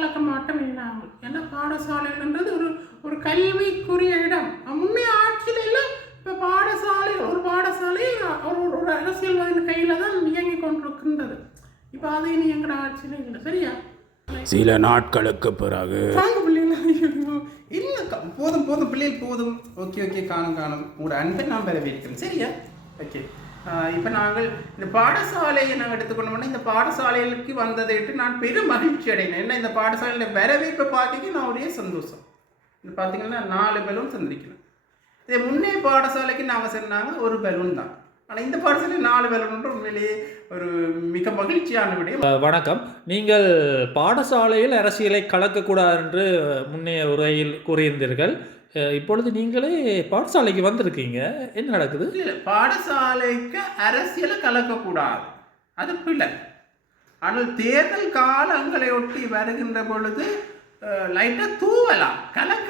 கலக்க மாட்டோம் இல்லாமல். ஏன்னா பாடசாலைன்றது ஒரு ஒரு கல்விக்குரிய இடம். முன்னே ஆட்சியில எல்லாம் இப்போ பாடசாலை ஒரு பாடசாலை ஒரு ஒரு- அரசியல்வாதியின் கையில் தான் இயங்கி கொண்டிருக்கின்றது. இப்போ அது இனி எங்கட ஆட்சியில் இல்லை. சரியா? சில நாட்களுக்கு பிறகு இல்லை போதும் போதும். பிள்ளைகள் போதும். Okay okay. காணும் காணும். உங்களோட அன்பை நான் வரவேற்கிறேன். சரியா? ஓகே. இப்போ நாங்கள் இந்த பாடசாலையை நாங்கள் எடுத்துக்கொண்டோம்னா இந்த பாடசாலைகளுக்கு வந்ததை விட்டு நான் பெரும் மகிழ்ச்சி அடைகிறேன். ஏன்னா இந்த பாடசாலையில் வரவேற்பை பார்க்க நான் ஒரே சந்தோஷம். இது பார்த்தீங்கன்னா நாலு பலூன் சந்திக்கணும் இதே முன்னே பாடசாலைக்கு நாங்கள் சொன்னாங்க ஒரு பலூன் தான். ஆனால் இந்த பாடசாலை நாலு பலூன் உண்மையிலேயே ஒரு மிக மகிழ்ச்சியான விடயம். வணக்கம். நீங்கள் பாடசாலையில் அரசியலை கலக்கக்கூடாது என்று முன்னைய உரையில் கூறியிருந்தீர்கள். இப்பொழுது நீங்களே பாடசாலைக்கு வந்திருக்கீங்க. என்ன நடக்குது? இல்ல பாடசாலைக்கு அரசியலை கலக்கக்கூடாது. அது பிள்ளை ஆனால் தேர்தல் காலங்களை ஒட்டி வருகின்ற பொழுது லைட்டாக தூவலாம். கலக்க